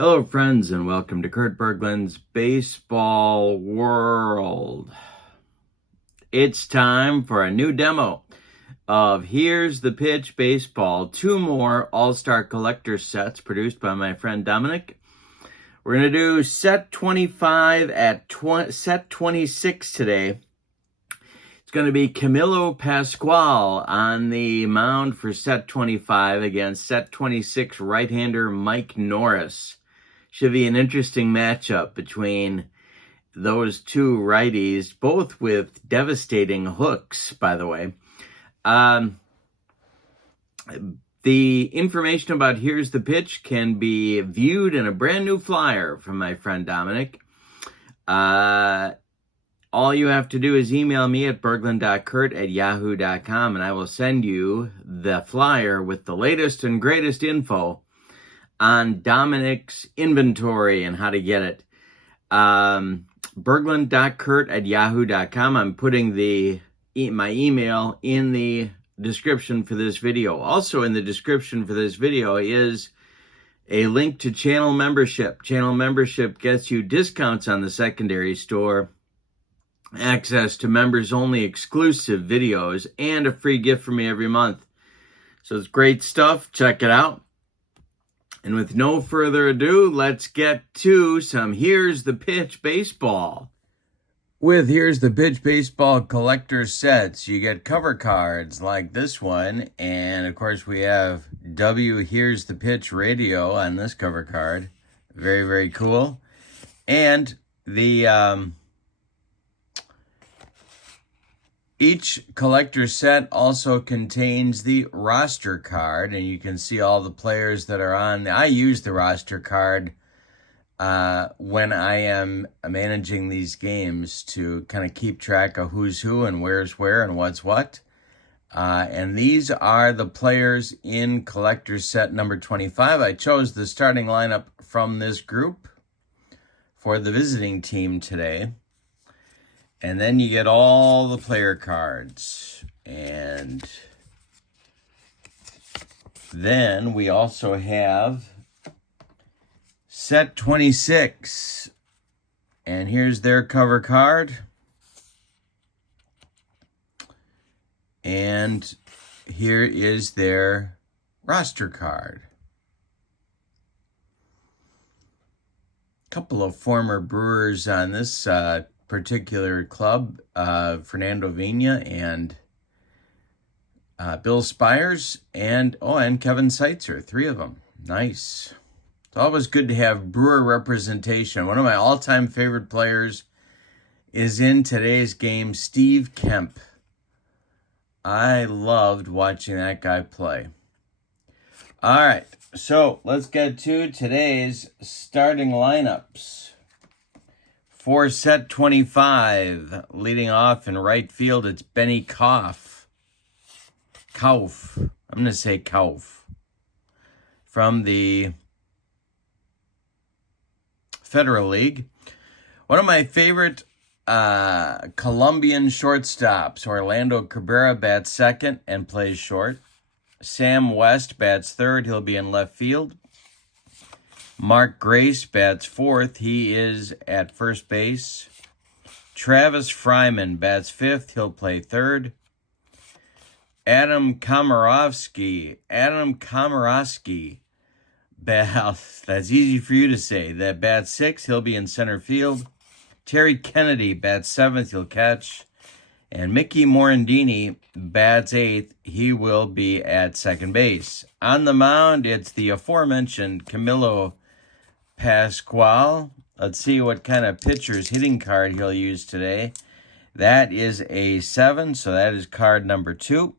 Hello, friends, and welcome to Kurt Bergland's Baseball World. It's time for a new demo of Here's the Pitch Baseball. Two more All-Star Collector sets produced by my friend Dominic. We're going to do set 25 at set 26 today. It's going to be Pascual on the mound for set 25 against set 26 right-hander Mike Norris. Should be an interesting matchup between those two righties, both with devastating hooks, by the way. The information about Here's the Pitch can be viewed in a brand new flyer from my friend Dominic. All you have to do is email me at Bergland.kurt at yahoo.com, and I will send you the flyer with the latest and greatest info on Dominic's inventory and how to get it. Bergland.kurt at yahoo.com. I'm putting my email in the description for this video. Also in the description for this video is a link to channel membership. Channel membership gets you discounts on the secondary store, access to members-only exclusive videos, and a free gift from me every month. So it's great stuff. Check it out. And with no further ado, let's get to some Here's the Pitch Baseball. With Here's the Pitch Baseball collector sets, you get cover cards like this one. And, of course, we have Here's the Pitch radio on this cover card. Very, very cool. And each collector set also contains the roster card, and you can see all the players that are on. I use the roster card when I am managing these games to kind of keep track of who's who and where's where and what's what. And these are the players in collector set number 25. I chose the starting lineup from this group for the visiting team today. And then you get all the player cards. And then we also have set 26. And here's their cover card. And here is their roster card. A couple of former Brewers on this particular club, Fernando Vina and Bill Spires, and Kevin Seitzer, three of them. Nice. It's always good to have Brewer representation. One of my all-time favorite players is in today's game, Steve Kemp. I loved watching that guy play. All right, so let's get to today's starting lineups. For set 25, leading off in right field, it's Benny Kauf. I'm going to say Kauf. From the Federal League. One of my favorite Colombian shortstops, Orlando Cabrera, bats second and plays short. Sam West bats third. He'll be in left field. Mark Grace bats fourth. He is at first base. Travis Fryman bats fifth. He'll play third. Adam Komorowski bats, that's easy for you to say, that bats sixth. He'll be in center field. Terry Kennedy bats seventh. He'll catch. And Mickey Morandini bats eighth. He will be at second base. On the mound, it's the aforementioned Camilo Pascual. Let's see what kind of pitcher's hitting card he'll use today. That is a 7, so that is card number 2.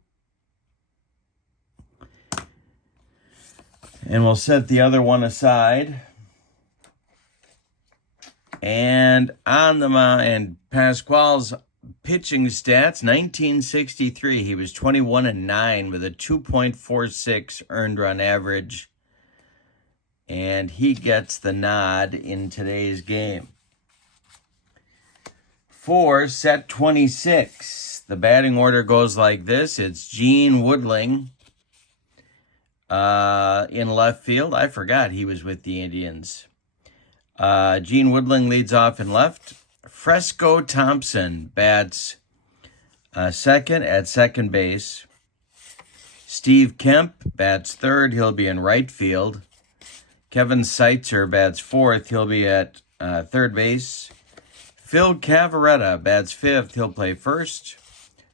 And we'll set the other one aside. And on the mound, and Pascual's pitching stats, 1963, he was 21-9 with a 2.46 earned run average. And he gets the nod in today's game. For set 26, the batting order goes like this. It's Gene Woodling in left field. I forgot he was with the Indians. Gene Woodling leads off in left. Fresco Thompson bats second at second base. Steve Kemp bats third. He'll be in right field. Kevin Seitzer bats fourth. He'll be at third base. Phil Cavaretta bats fifth. He'll play first.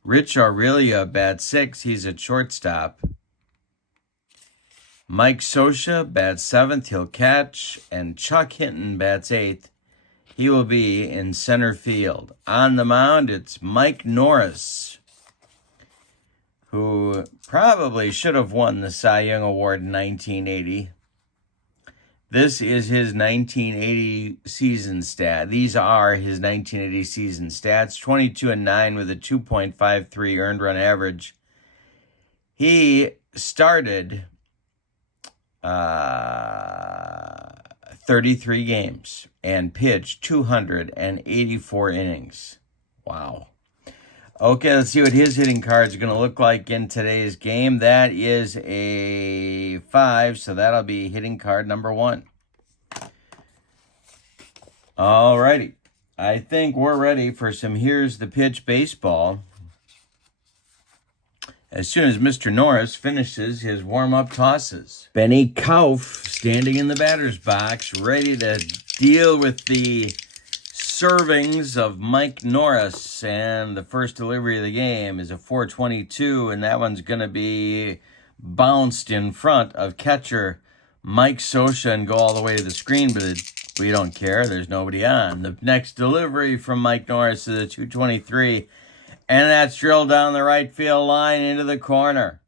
Rich Aurelia bats sixth. He's at shortstop. Mike Scioscia bats seventh. He'll catch. And Chuck Hinton bats eighth. He will be in center field. On the mound, it's Mike Norris, who probably should have won the Cy Young Award in 1980. This is his 1980 season stat. These are his 1980 season stats. 22-9 with a 2.53 earned run average. He started 33 games and pitched 284 innings. Wow. Okay, let's see what his hitting cards are going to look like in today's game. That is a 5, so that'll be hitting card number 1. All righty. I think we're ready for some Here's the Pitch baseball. As soon as Mr. Norris finishes his warm-up tosses. Benny Kauf standing in the batter's box, ready to deal with the servings of Mike Norris. And the first delivery of the game is a 4.22, and that one's going to be bounced in front of catcher Mike Scioscia and go all the way to the screen, but we don't care. There's nobody on. The next delivery from Mike Norris is a 2.23, and that's drilled down the right field line into the corner.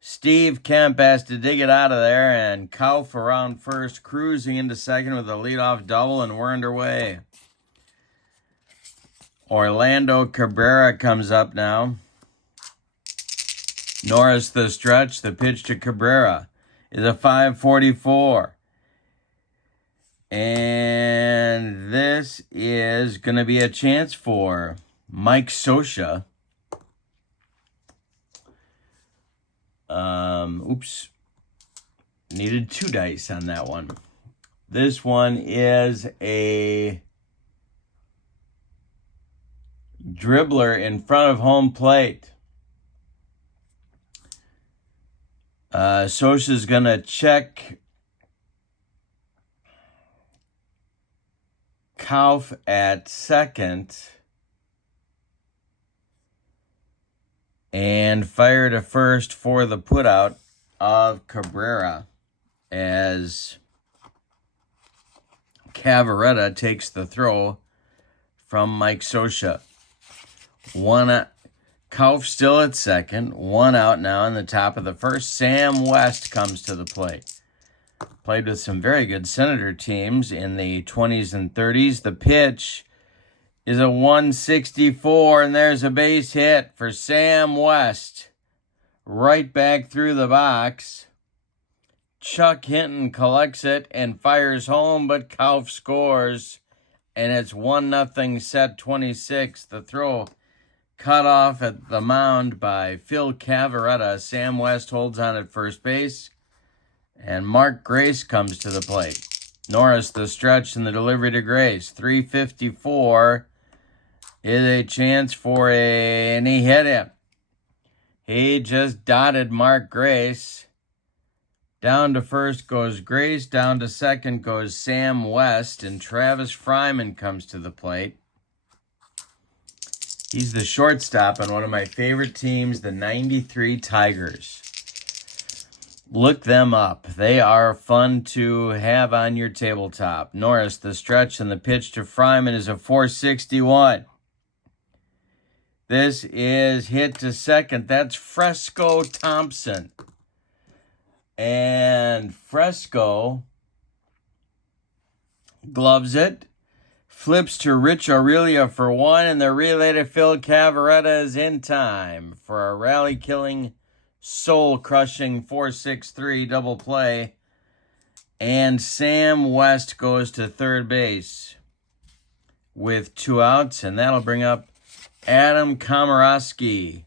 Steve Kemp has to dig it out of there, and Kauf around first, cruising into second with a leadoff double, and we're underway. Orlando Cabrera comes up now. Norris the stretch. The pitch to Cabrera is a 5.44. And this is going to be a chance for Mike Scioscia. Needed 2 dice on that one. This one is a dribbler in front of home plate. Scioscia's going to check Kauf at second and fire to first for the putout of Cabrera as Cavaretta takes the throw from Mike Scioscia. Kauf still at second, 1 out now in the top of the first. Sam West comes to the plate. Played with some very good Senator teams in the 20s and 30s. The pitch is a 1.64, and there's a base hit for Sam West. Right back through the box. Chuck Hinton collects it and fires home, but Kauf scores, and it's 1-0 set 26. The throw cut off at the mound by Phil Cavaretta. Sam West holds on at first base, and Mark Grace comes to the plate. Norris the stretch and the delivery to Grace. 3.54 is a chance for and he hit him. He just dotted Mark Grace. Down to first goes Grace. Down to second goes Sam West. And Travis Fryman comes to the plate. He's the shortstop on one of my favorite teams, the 93 Tigers. Look them up. They are fun to have on your tabletop. Norris, the stretch, and the pitch to Fryman is a 4.61. This is hit to second. That's Fresco Thompson. And Fresco gloves it. Flips to Rich Aurelia for 1. And the relay to Phil Cavaretta is in time for a rally-killing, soul-crushing 4.63 double play. And Sam West goes to third base with 2 outs. And that'll bring up Adam Komorowski,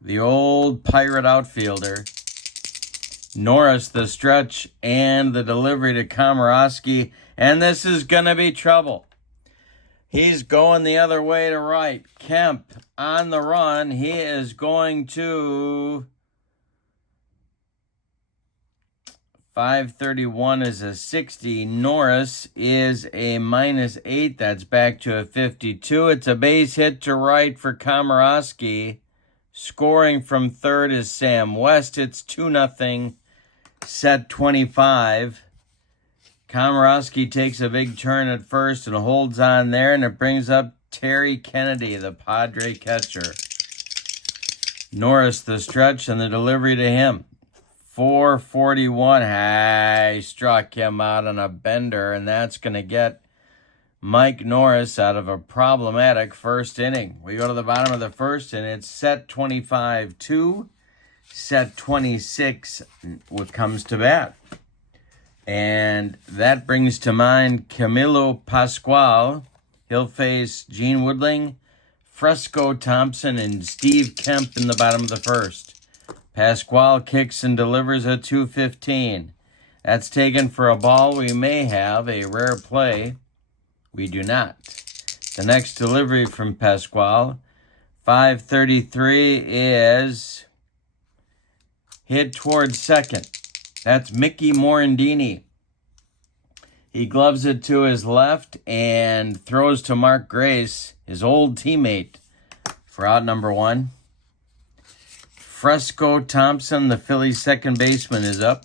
the old Pirate outfielder. Norris, the stretch, and the delivery to Komorowski. And this is going to be trouble. He's going the other way to right. Kemp on the run. He is going to... 531 is a 60. Norris is a -8. That's back to a 52. It's a base hit to right for Komorowski. Scoring from third is Sam West. It's 2-0. Set 25. Komorowski takes a big turn at first and holds on there, and it brings up Terry Kennedy, the Padre catcher. Norris, the stretch, and the delivery to him. 441. He struck him out on a bender, and that's going to get Mike Norris out of a problematic first inning. We go to the bottom of the first, and it's set 25-2. Set 26 comes to bat. And that brings to mind Camilo Pascual. He'll face Gene Woodling, Fresco Thompson, and Steve Kemp in the bottom of the first. Pascual kicks and delivers a 215. That's taken for a ball. We may have a rare play. We do not. The next delivery from Pascual, 533, is hit towards second. That's Mickey Morandini. He gloves it to his left and throws to Mark Grace, his old teammate, for out number one. Fresco Thompson, the Phillies' second baseman, is up.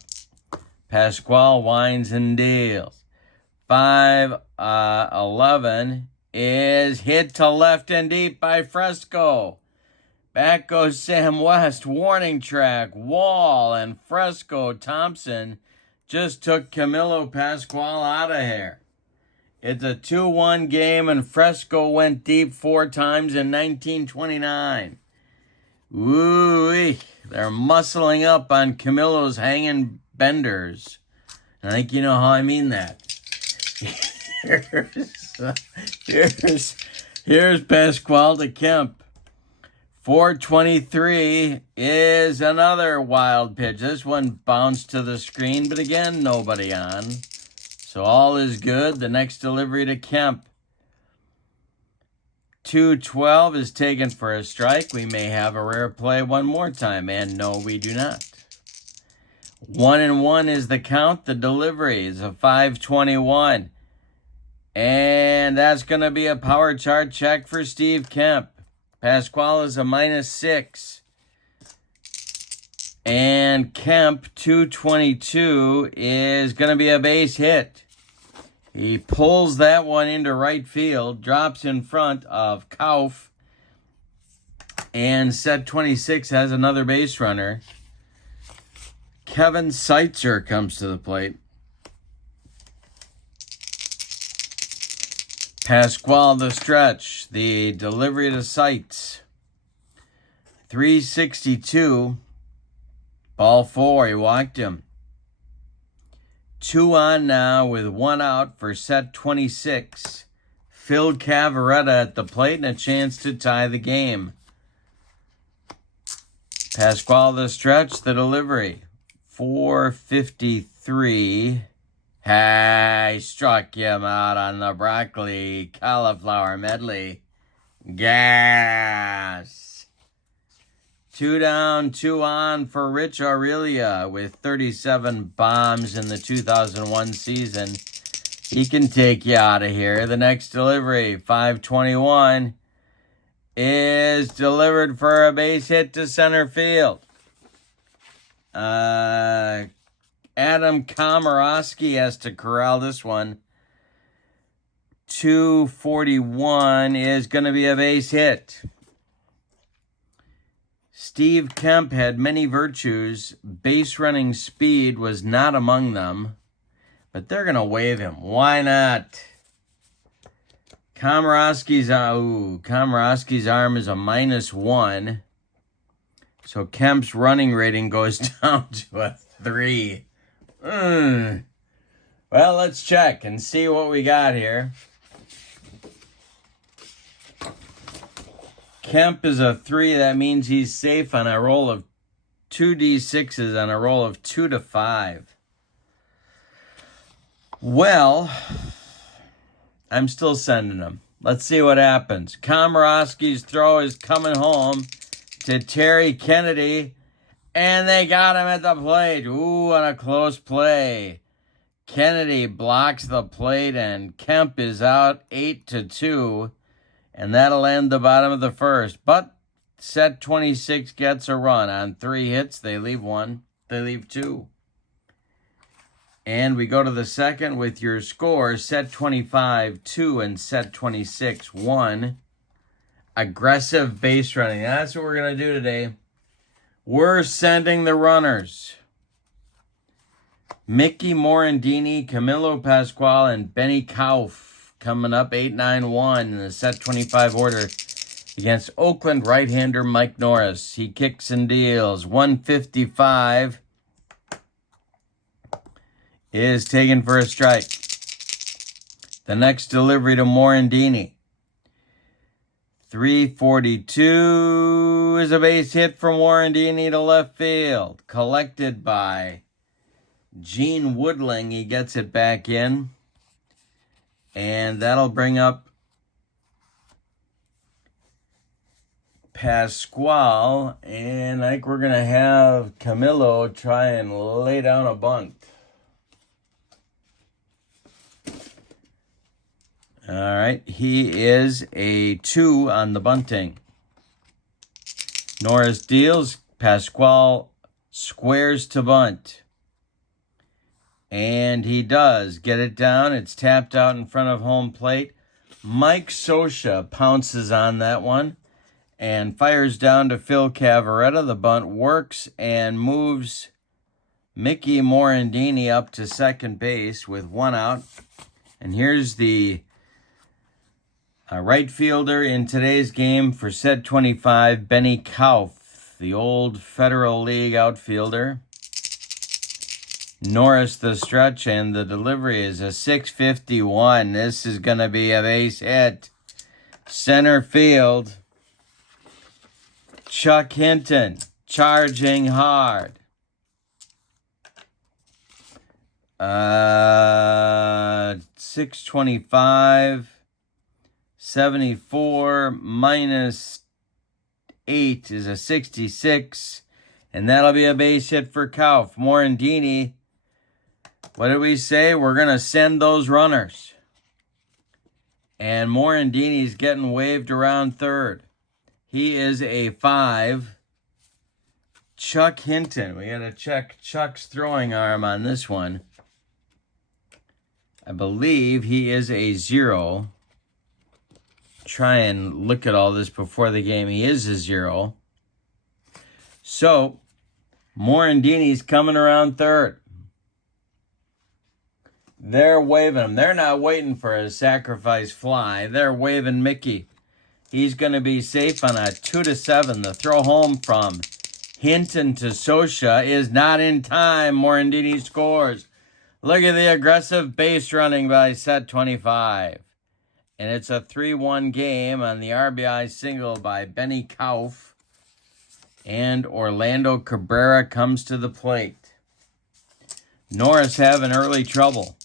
Pascual winds and deals. 5-11 is hit to left and deep by Fresco. Back goes Sam West, warning track, wall, and Fresco Thompson just took Camilo Pascual out of here. It's a 2-1 game, and Fresco went deep 4 times in 1929. Woo-wee. They're muscling up on Camilo's hanging benders. I think you know how I mean that. Here's Pascual to Kemp. 423 is another wild pitch. This one bounced to the screen, but again, nobody on. So all is good. The next delivery to Kemp. 212 is taken for a strike. We may have a rare play one more time, and no, we do not. 1-1 is the count. The delivery is a 521. And that's going to be a power chart check for Steve Kemp. Pascual is a -6. And Kemp, 222, is going to be a base hit. He pulls that one into right field, drops in front of Kauf, and set 26 has another base runner. Kevin Seitzer comes to the plate. Pascual the stretch, the delivery to Seitz. 362, ball 4, he walked him. 2 on now with 1 out for set 26. Phil Cavaretta at the plate and a chance to tie the game. Pascual the stretch, the delivery. 453. He struck him out on the broccoli cauliflower medley. Gas. 2 down, 2 on for Rich Aurelia with 37 bombs in the 2001 season. He can take you out of here. The next delivery, 521, is delivered for a base hit to center field. Adam Komorowski has to corral this one. 241 is going to be a base hit. Steve Kemp had many virtues. Base running speed was not among them. But they're going to waive him. Why not? Komorowski's arm is a -1. So Kemp's running rating goes down to a 3. Well, let's check and see what we got here. Kemp is a 3. That means he's safe on a roll of 2d6s on a roll of 2 to 5. Well, I'm still sending them. Let's see what happens. Komorowski's throw is coming home to Terry Kennedy, and they got him at the plate. Ooh, on a close play. Kennedy blocks the plate, and Kemp is out 8-2, and that'll end the bottom of the first. But set 26 gets a run. On 3 hits, they leave 2. And we go to the second with your scores, set 25, 2, and set 26, 1. Aggressive base running. That's what we're going to do today. We're sending the runners. Mickey Morandini, Camilo Pascual, and Benny Kauf coming up 8-9-1 in the set 25 order against Oakland right-hander Mike Norris. He kicks and deals. 155 is taken for a strike. The next delivery to Morandini. 342 is a base hit from Morandini to left field. Collected by Gene Woodling. He gets it back in. And that'll bring up Pascual. And I think we're going to have Camilo try and lay down a bunt. All right, he is a 2 on the bunting. Norris deals. Pascual squares to bunt. And he does get it down. It's tapped out in front of home plate. Mike Scioscia pounces on that one and fires down to Phil Cavaretta. The bunt works and moves Mickey Morandini up to second base with 1 out. And here's the right fielder in today's game for set 25, Benny Kauf, the old Federal League outfielder. Norris the stretch, and the delivery is a 651. This is going to be a base hit. Center field. Chuck Hinton charging hard. 625. 74 minus 8 is a 66. And that'll be a base hit for Kauf. Morandini, what did we say? We're going to send those runners. And Morandini's getting waved around third. He is a 5. Chuck Hinton. We got to check Chuck's throwing arm on this one. I believe he is a 0. Try and look at all this before the game. He is a 0. So, Morandini's coming around third. They're waving him. They're not waiting for a sacrifice fly. They're waving Mickey. He's going to be safe on a 2-7. The throw home from Hinton to Scioscia is not in time. Morandini scores. Look at the aggressive base running by set 25. And it's a 3-1 game on the RBI single by Benny Kauf. And Orlando Cabrera comes to the plate. Norris having early trouble.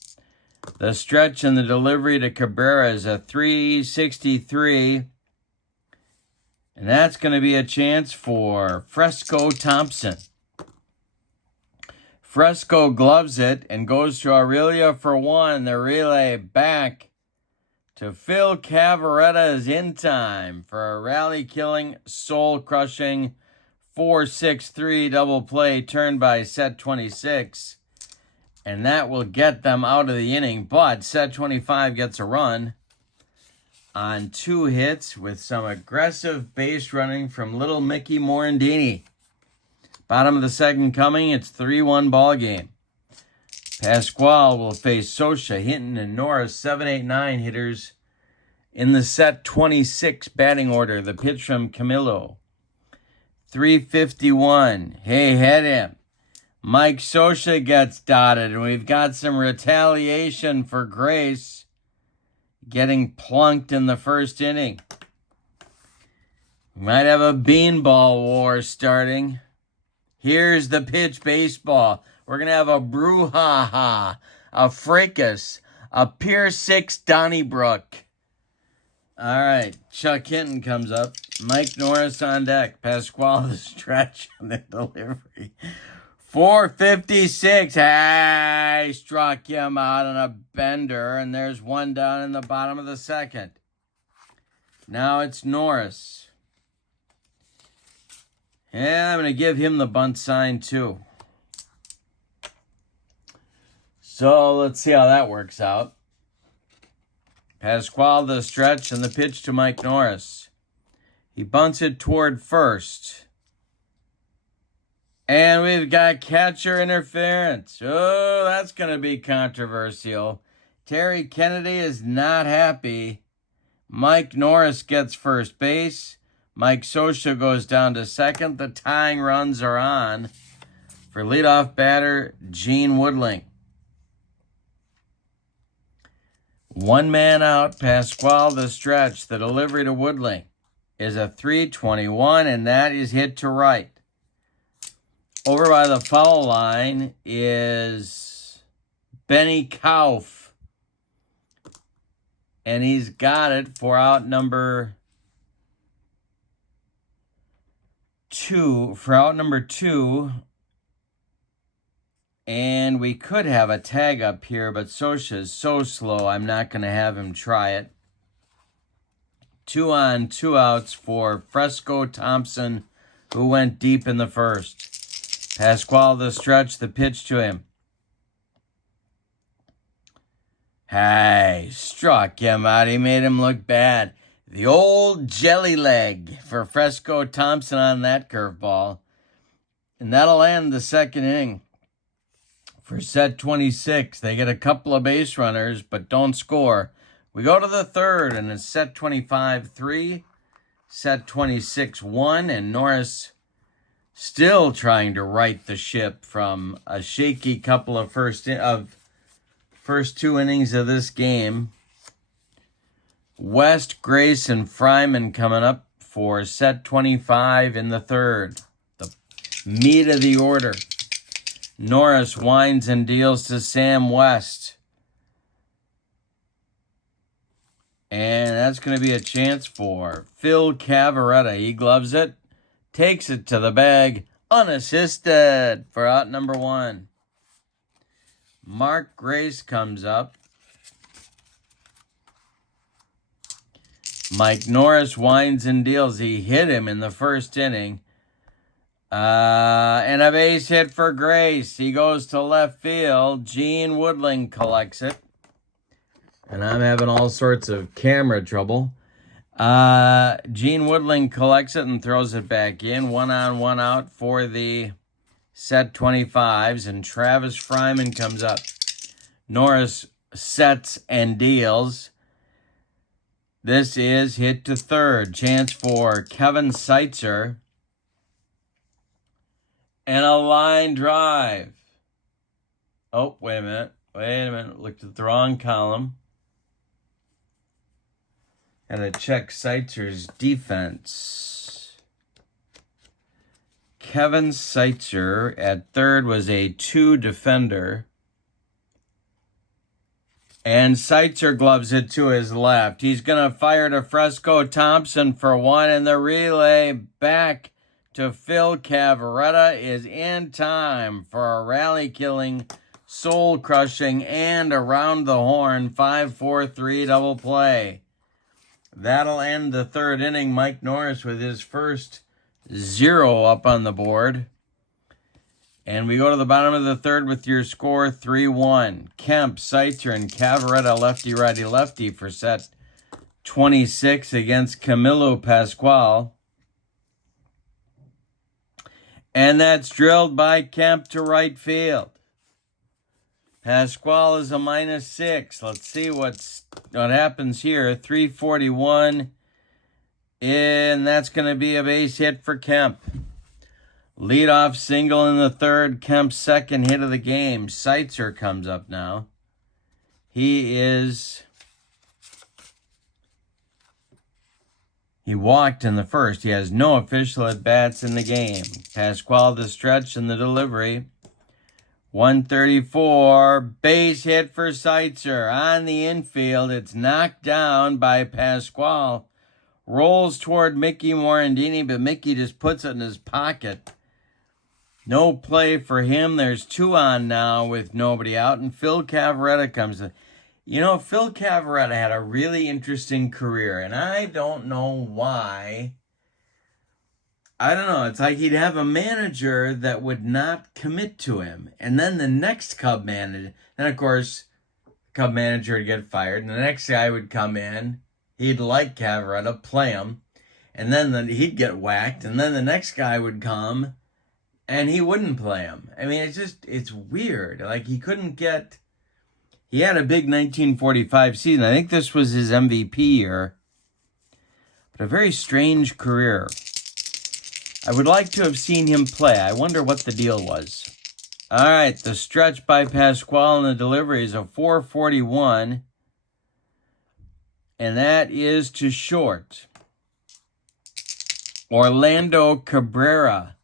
The stretch and the delivery to Cabrera is a 363. And that's going to be a chance for Fresco Thompson. Fresco gloves it and goes to Aurelia for 1. The relay back to Phil Cavaretta is in time for a rally-killing, soul-crushing 4-6-3 double play turned by set 26. And that will get them out of the inning. But set 25 gets a run on 2 hits with some aggressive base running from little Mickey Morandini. Bottom of the second coming. It's 3-1 ball game. Pascual will face Scioscia, Hinton, and Norris, 7, 8, 9 hitters in the set 26 batting order. The pitch from Camilo. 351. Hey, hit him. Mike Scioscia gets dotted, and we've got some retaliation for Grace getting plunked in the first inning. We might have a beanball war starting. Here's the pitch baseball. We're going to have a brouhaha, a fracas, a Pier 6 Donnybrook. All right, Chuck Hinton comes up. Mike Norris on deck. Pascual the stretch on the delivery. 456. Hey, struck him out on a bender, and there's one down in the bottom of the second. Now it's Norris. And I'm going to give him the bunt sign, too. So let's see how that works out. Pascual the stretch and the pitch to Mike Norris. He bunts it toward first. And we've got catcher interference. Oh, that's going to be controversial. Terry Kennedy is not happy. Mike Norris gets first base. Mike Scioscia goes down to second. The tying runs are on for leadoff batter Gene Woodling. One man out, Pascual the stretch. The delivery to Woodling is a 3-21, and that is hit to right. Over by the foul line is Benny Kauf, and he's got it for out number two. And we could have a tag up here, but Scioscia is so slow, I'm not going to have him try it. 2 on, 2 outs for Fresco Thompson, who went deep in the first. Pascual the stretch, the pitch to him. Hey, struck him out. He made him look bad. The old jelly leg for Fresco Thompson on that curveball. And that'll end the second inning. For set 26, they get a couple of base runners, but don't score. We go to the third, and it's set 25-3, set 26-1, and Norris still trying to right the ship from a shaky couple of first 2 innings of this game. West, Grace, and Fryman coming up for set 25 in the third. The meat of the order. Norris winds and deals to Sam West. And that's going to be a chance for Phil Cavaretta. He gloves it, takes it to the bag, unassisted for out number 1. Mark Grace comes up. Mike Norris winds and deals. He hit him in the first inning. And a base hit for Grace. He goes to left field. Gene Woodling collects it. And I'm having all sorts of camera trouble. Gene Woodling collects it and throws it back in. 1 on, 1 out for the set 25s. And Travis Fryman comes up. Norris sets and deals. This is hit to third. Chance for Kevin Seitzer. And a line drive. Oh, wait a minute. Looked at the wrong column. And to check Seitzer's defense. Kevin Seitzer at third was a 2 defender. And Seitzer gloves it to his left. He's going to fire to Fresco Thompson for 1. And the relay back to Phil Cavaretta is in time for a rally-killing, soul-crushing, and around-the-horn 5-4-3 double play. That'll end the third inning. Mike Norris with his first 0 up on the board. And we go to the bottom of the third with your score 3-1. Kemp, Seitzer, and Cavaretta lefty-righty-lefty for set 26 against Camilo Pascual. And that's drilled by Kemp to right field. Pascual is a -6. Let's see what happens here. 341. And that's going to be a base hit for Kemp. Leadoff single in the third. Kemp's second hit of the game. Seitzer comes up now. He is He walked in the first. He has no official at-bats in the game. Pascual the stretch and the delivery. 134, base hit for Seitzer. On the infield, it's knocked down by Pascual. Rolls toward Mickey Morandini, but Mickey just puts it in his pocket. No play for him. There's 2 on now with nobody out, and Phil Cavarretta comes in. You know, Phil Cavarretta had a really interesting career, and I don't know why. I don't know. It's like he'd have a manager that would not commit to him. And then the next Cub manager, then of course, Cub manager would get fired, and the next guy would come in. He'd like Cavarretta, play him, and then he'd get whacked, and then the next guy would come, and he wouldn't play him. I mean, it's weird. Like, he had a big 1945 season. I think this was his MVP year. But a very strange career. I would like to have seen him play. I wonder what the deal was. All right, the stretch by Pascual and the delivery is a 441. And that is to short. Orlando Cabrera.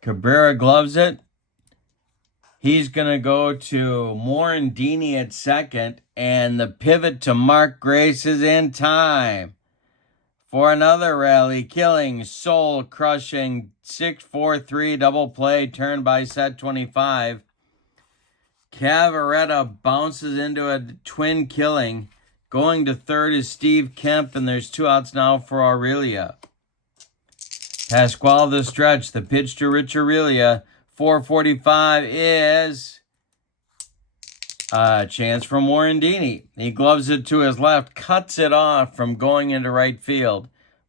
Cabrera gloves it. He's going to go to Morandini at second, and the pivot to Mark Grace is in time for another rally-killing, soul-crushing 6-4-3 double play turned by set 25. Cavarretta bounces into a twin killing. Going to third is Steve Kemp, and there's 2 outs now for Aurelia. Pascual the stretch, the pitch to Rich Aurelia. 445 is a chance for Morandini. He gloves it to his left, cuts it off from going into right field.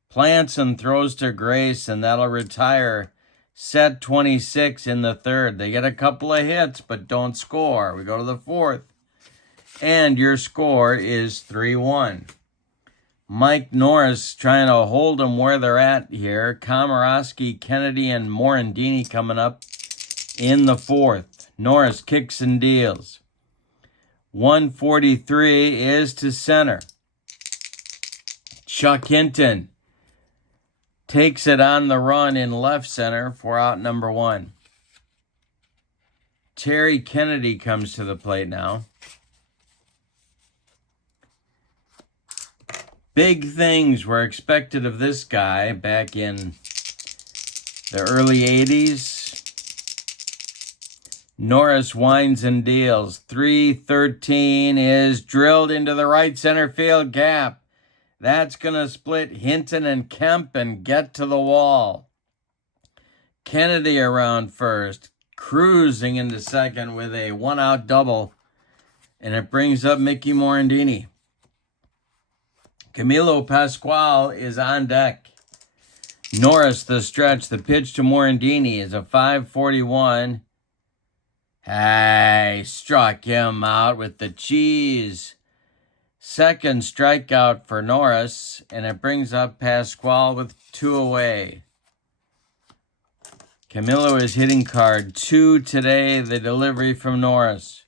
Plants and throws to Grace, and that'll retire set 26 in the third. They get a couple of hits, but don't score. We go to the fourth. And your score is 3-1. Mike Norris trying to hold them where they're at here. Komorowski, Kennedy, and Morandini coming up in the fourth. Norris kicks and deals. 143 is to center. Chuck Hinton takes it on the run in left center for out number 1. Terry Kennedy comes to the plate now. Big things were expected of this guy back in the early 80s. Norris winds and deals. 313 is drilled into the right center field gap. That's going to split Hinton and Kemp and get to the wall. Kennedy around first, cruising into second with a 1-out double, and it brings up Mickey Morandini. Camilo Pascual is on deck. Norris the stretch. The pitch to Morandini is a 541. Hey, struck him out with the cheese. Second strikeout for Norris, and it brings up Pascual with 2 away. Camilo is hitting card 2 today. The delivery from Norris.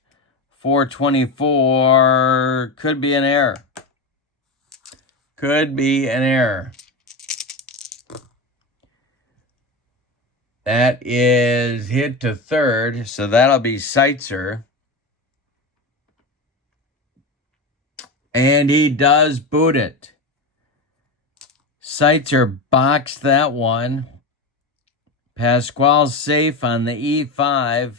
424. Could be an error. Could be an error. That is hit to third, so that'll be Seitzer. And he does boot it. Seitzer boxed that one. Pascual's safe on the E5.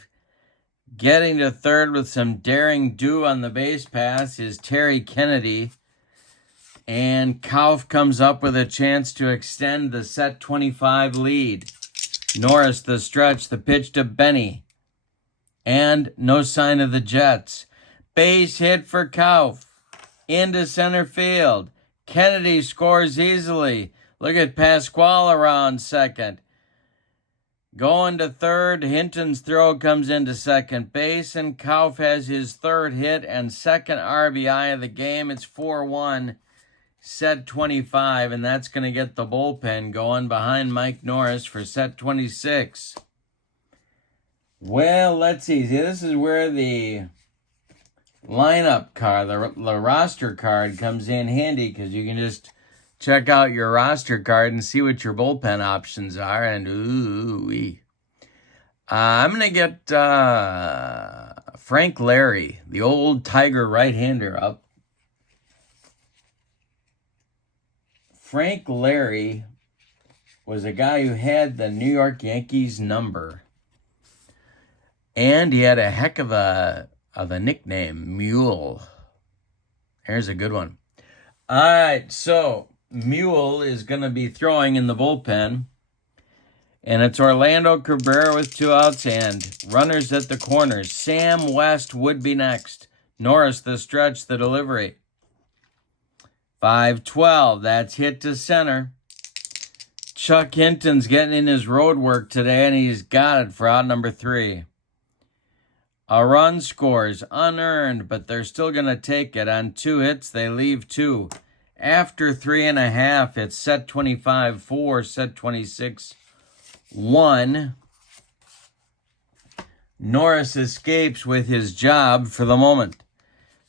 Getting to third with some daring do on the base pass is Terry Kennedy. And Kauf comes up with a chance to extend the set 25 lead. Norris the stretch, the pitch to Benny. And no sign of the Jets. Base hit for Kauf. Into center field. Kennedy scores easily. Look at Pascual around second. Going to third. Hinton's throw comes into second base, and Kauf has his third hit and second RBI of the game. It's 4-1. set 25, and that's going to get the bullpen going behind Mike Norris for set 26. Well, let's see. This is where the lineup card, the roster card, comes in handy, because you can just check out your roster card and see what your bullpen options are. And ooh-wee. I'm going to get Frank Larry, the old Tiger right-hander, up. Frank Larry was a guy who had the New York Yankees number. And he had a heck of a nickname, Mule. Here's a good one. All right, so Mule is going to be throwing in the bullpen. And it's Orlando Cabrera with 2 outs and runners at the corners. Sam West would be next. Norris the stretch, the delivery. 5-12, that's hit to center. Chuck Hinton's getting in his road work today, and he's got it for out number 3. A run scores, unearned, but they're still going to take it. On 2 hits, they leave 2. After 3.5, it's set 25-4, set 26-1. Norris escapes with his job for the moment.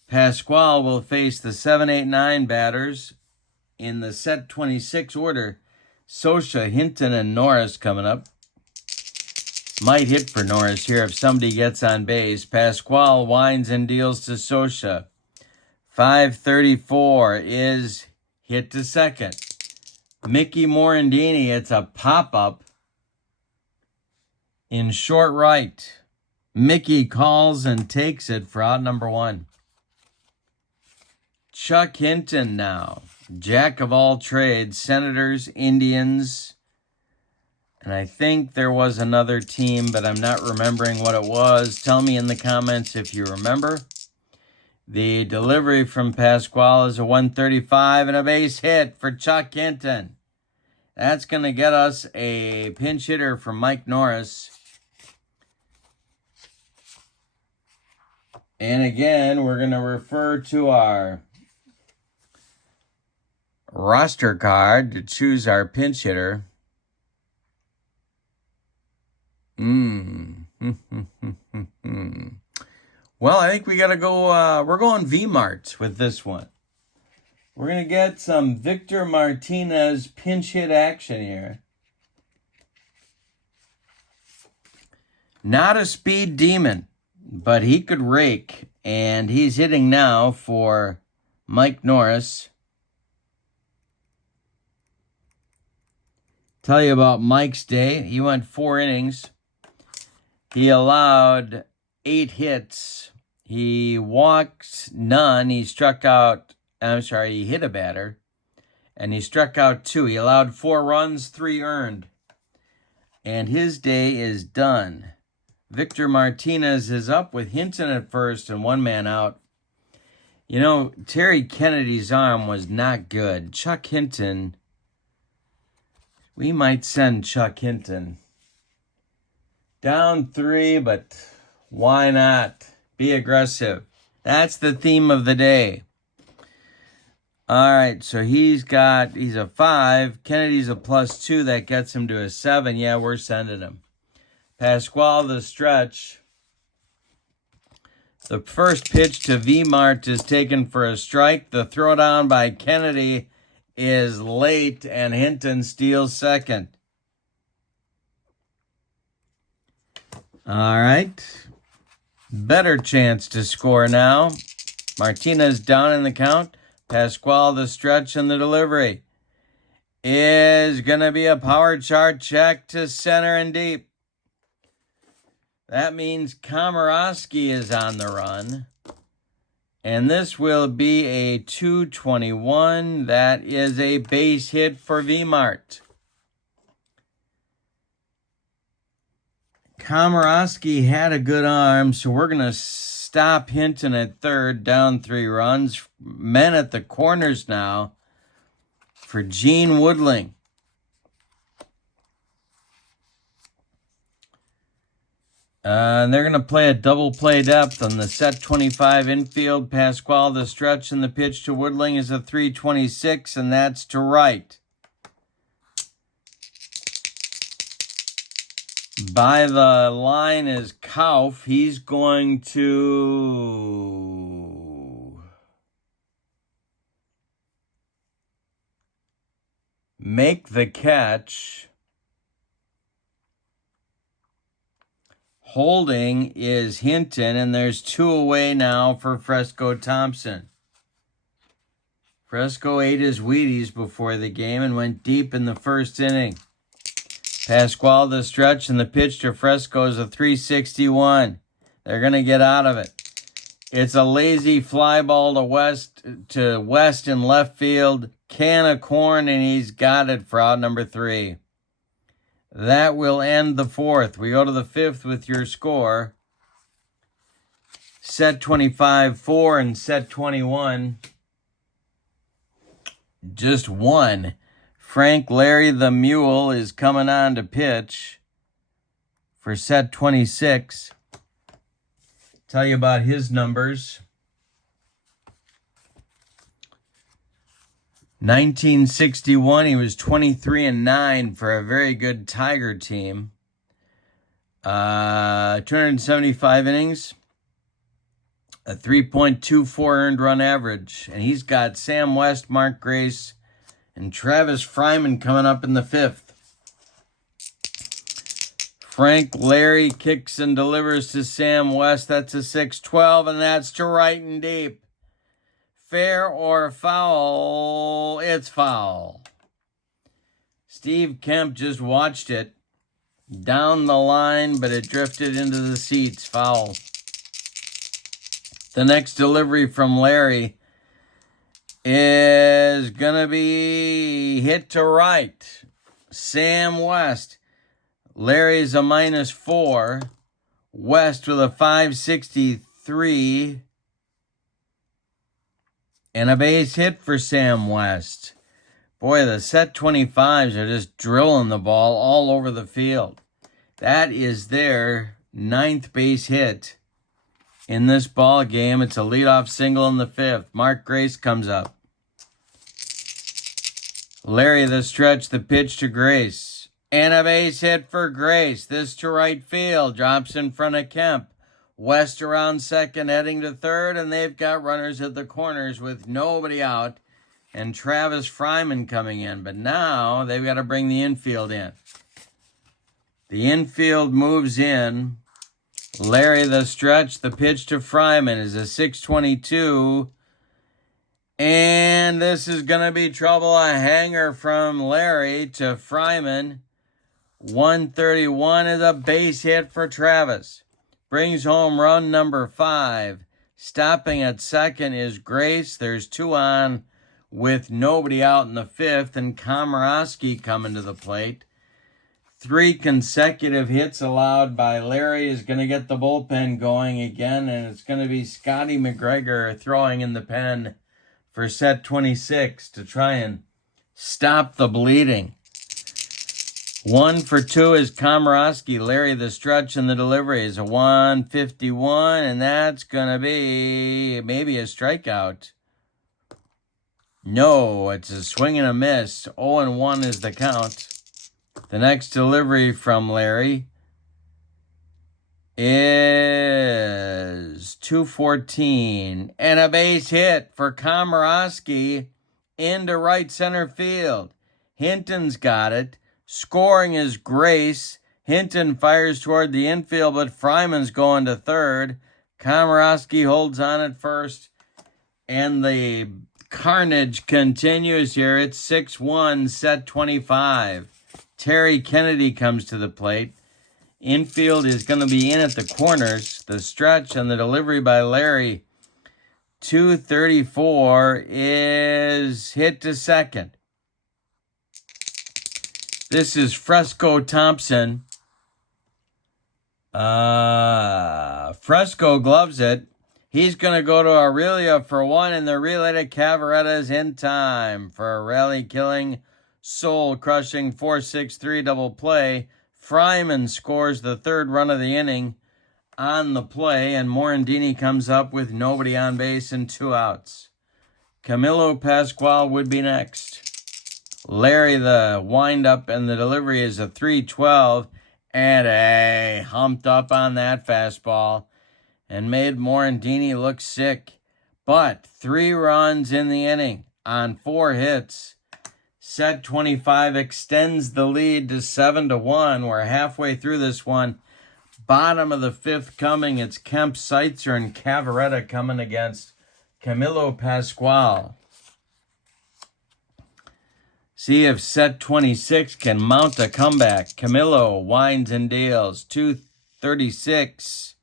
Pascual will face the 7, 8, 9 batters in the set 26 order. Scioscia, Hinton, and Norris coming up. Might hit for Norris here if somebody gets on base. Pascual winds and deals to Scioscia. 5:34 is hit to second. Mickey Morandini, it's a pop-up in short right. Mickey calls and takes it for out number 1. Chuck Hinton now. Jack of all trades. Senators, Indians. And I think there was another team, but I'm not remembering what it was. Tell me in the comments if you remember. The delivery from Pascual is a 135 and a base hit for Chuck Hinton. That's going to get us a pinch hitter from Mike Norris. And again, we're going to refer to our roster card to choose our pinch hitter. Well, I think we got to go, we're going V-Mart with this one. We're going to get some Victor Martinez pinch hit action here. Not a speed demon, but he could rake, and he's hitting now for Mike Norris. Tell you about Mike's day. He went 4 innings. He allowed 8 hits. He walked none. He hit a batter, and he struck out 2. He allowed 4 runs, 3 earned. And his day is done. Victor Martinez is up with Hinton at first and 1 man out. You know, Terry Kennedy's arm was not good. Chuck Hinton, we might send Chuck Hinton. Down 3, but why not? Be aggressive. That's the theme of the day. All right, so he's a 5. Kennedy's a +2. That gets him to a 7. Yeah, we're sending him. Pascual, the stretch. The first pitch to V-Mart is taken for a strike. The throwdown by Kennedy is late, and Hinton steals second. All right. Better chance to score now. Martinez down in the count. Pascual, the stretch, and the delivery is going to be a power chart check to center and deep. That means Komorowski is on the run. And this will be a 221. That is a base hit for V-Mart. Komorowski had a good arm, so we're going to stop Hinton at third, down 3 runs. Men at the corners now for Gene Woodling. And they're going to play a double play depth on the set 25 infield. Pascual, the stretch, and the pitch to Woodling is a 326, and that's to right. By the line is Kauf. He's going to make the catch. Holding is Hinton, and there's 2 away now for Fresco Thompson. Fresco ate his Wheaties before the game and went deep in the first inning. Pascual, the stretch, and the pitch to Fresco is a 361. They're going to get out of it. It's a lazy fly ball to West in left field. Can of corn, and he's got it for out number 3. That will end the 4th. We go to the 5th with your score. Set 25-4 and set 21. Just 1. Frank Larry the Mule is coming on to pitch for set 26. Tell you about his numbers. 1961, he was 23-9 for a very good Tiger team. 275 innings, a 3.24 earned run average. And he's got Sam West, Mark Grace, and Travis Fryman coming up in the 5th. Frank Larry kicks and delivers to Sam West. That's a 6-12, and that's to right and deep. Fair or foul? It's foul. Steve Kemp just watched it down the line, but it drifted into the seats. Foul. The next delivery from Larry is going to be hit to right. Sam West. Larry's a -4. West with a 563. And a base hit for Sam West. Boy, the set 25s are just drilling the ball all over the field. That is their 9th base hit in this ball game. It's a leadoff single in the 5th. Mark Grace comes up. Larry the stretch, the pitch to Grace. And a base hit for Grace. This to right field. Drops in front of Kemp. West around second, heading to third, and they've got runners at the corners with nobody out, and Travis Fryman coming in. But now they've got to bring the infield in. The infield moves in. Larry the stretch, the pitch to Fryman is a 622, and this is going to be trouble. A hanger from Larry to Fryman. 131 is a base hit for Travis. Brings home run number 5. Stopping at second is Grace. There's 2 on with nobody out in the 5th, and Komorowski coming to the plate. 3 consecutive hits allowed by Larry is going to get the bullpen going again, and it's going to be Scotty McGregor throwing in the pen for set 26 to try and stop the bleeding. 1 for 2 is Komorowski. Larry the stretch and the delivery is a 151, and that's going to be maybe a strikeout. No, it's a swing and a miss. 0-1 is the count. The next delivery from Larry is 214, and a base hit for Komorowski into right center field. Hinton's got it. Scoring is Grace. Hinton fires toward the infield, but Fryman's going to third. Komorowski holds on at first, and the carnage continues here. It's 6-1, set 25. Terry Kennedy comes to the plate. Infield is going to be in at the corners. The stretch and the delivery by Larry. 234 is hit to second. This is Fresco Thompson. Fresco gloves it. He's going to go to Aurelia for 1, and the relay to Cavaretta is in time for a rally-killing, soul-crushing 4-6-3 double play. Fryman scores the 3rd run of the inning on the play, and Morandini comes up with nobody on base and 2 outs. Camilo Pascual would be next. Larry, the windup and the delivery is a 3-12, and a humped up on that fastball and made Morandini look sick. But 3 runs in the inning on 4 hits. Set 25 extends the lead to 7-1. We're halfway through this one. Bottom of the 5th coming. It's Kemp, Seitzer, and Cavaretta coming against Camilo Pascual. See if set 26 can mount a comeback. Camilo winds and deals. 236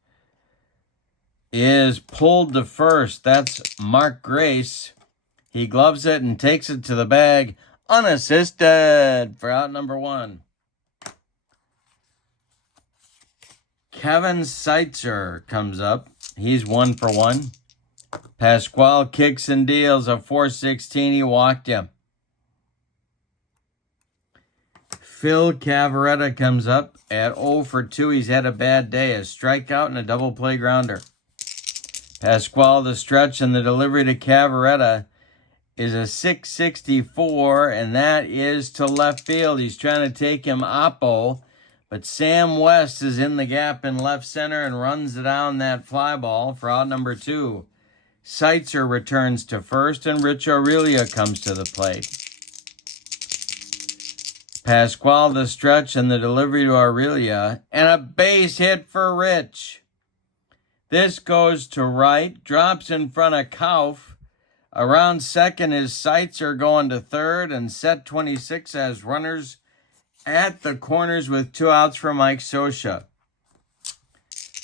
is pulled to first. That's Mark Grace. He gloves it and takes it to the bag unassisted for out number 1. Kevin Seitzer comes up. He's 1 for 1. Pascual kicks and deals a 416. He walked him. Phil Cavaretta comes up at 0 for 2. He's had a bad day. A strikeout and a double play grounder. Pascual, the stretch and the delivery to Cavaretta is a 664, and that is to left field. He's trying to take him oppo, but Sam West is in the gap in left center and runs down that fly ball for out number 2. Seitzer returns to first, and Rich Aurelia comes to the plate. Pascual, the stretch and the delivery to Aurelia, and a base hit for Rich. This goes to right, drops in front of Kauf. Around second is Seitzer going to third, and set 26 has runners at the corners with 2 outs for Mike Scioscia.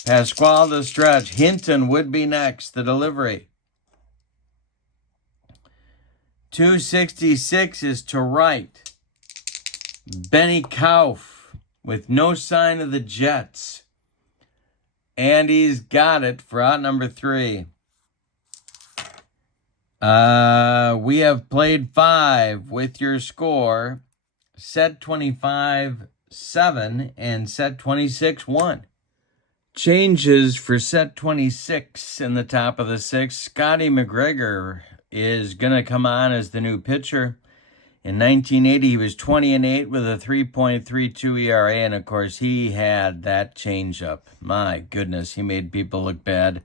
Pascual, the stretch. Hinton would be next, the delivery. 266 is to right. Benny Kauf with no sign of the Jets. And he's got it for out number 3. We have played 5 with your score. Set 25, 7, and set 26, 1. Changes for set 26 in the top of the 6th. Scotty McGregor is going to come on as the new pitcher. In 1980, he was 20-8 with a 3.32 ERA, and of course, he had that changeup. My goodness, he made people look bad.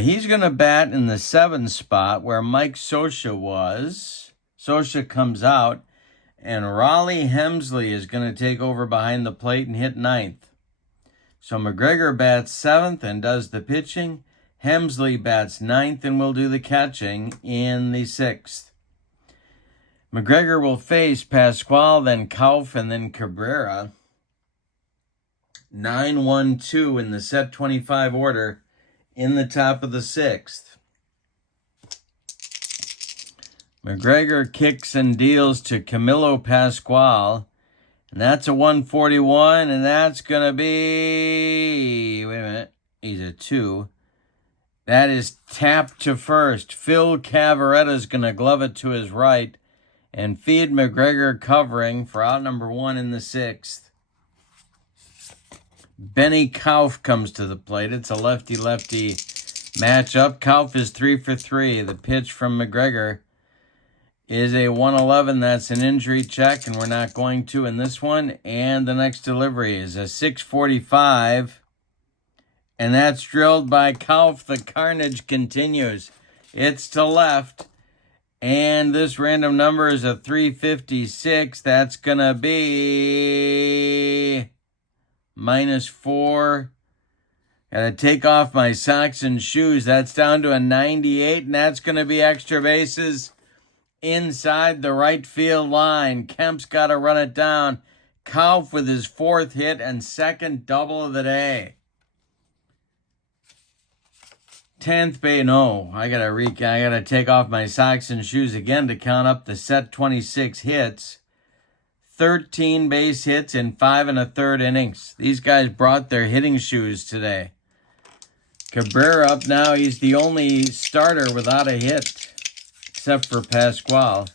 He's going to bat in the 7th spot where Mike Scioscia was. Scioscia comes out, and Raleigh Hemsley is going to take over behind the plate and hit 9th. So McGregor bats 7th and does the pitching. Hemsley bats 9th and will do the catching in the 6th. McGregor will face Pascual, then Kauf, and then Cabrera. 9-1-2 in the set 25 order in the top of the 6th. McGregor kicks and deals to Camilo Pascual. And that's a 141, and that's going to be... Wait a minute. He's a 2. That is tapped to first. Phil Cavaretta is going to glove it to his right and feed McGregor covering for out number 1 in the 6th. Benny Kauf comes to the plate. It's a lefty-lefty matchup. Kauf is 3 for 3. The pitch from McGregor is a 111. That's an injury check, and we're not going to in this one. And the next delivery is a 645, and that's drilled by Kauf. The carnage continues. It's to left. And this random number is a 356. That's going to be -4. Got to take off my socks and shoes. That's down to a 98, and that's going to be extra bases inside the right field line. Kemp's got to run it down. Kauf with his 4th hit and 2nd double of the day. 10th base. No, I gotta take off my socks and shoes again to count up the set 26 hits. 13 base hits in 5 1/3 innings. These guys brought their hitting shoes today. Cabrera up now. He's the only starter without a hit, except for Pascual.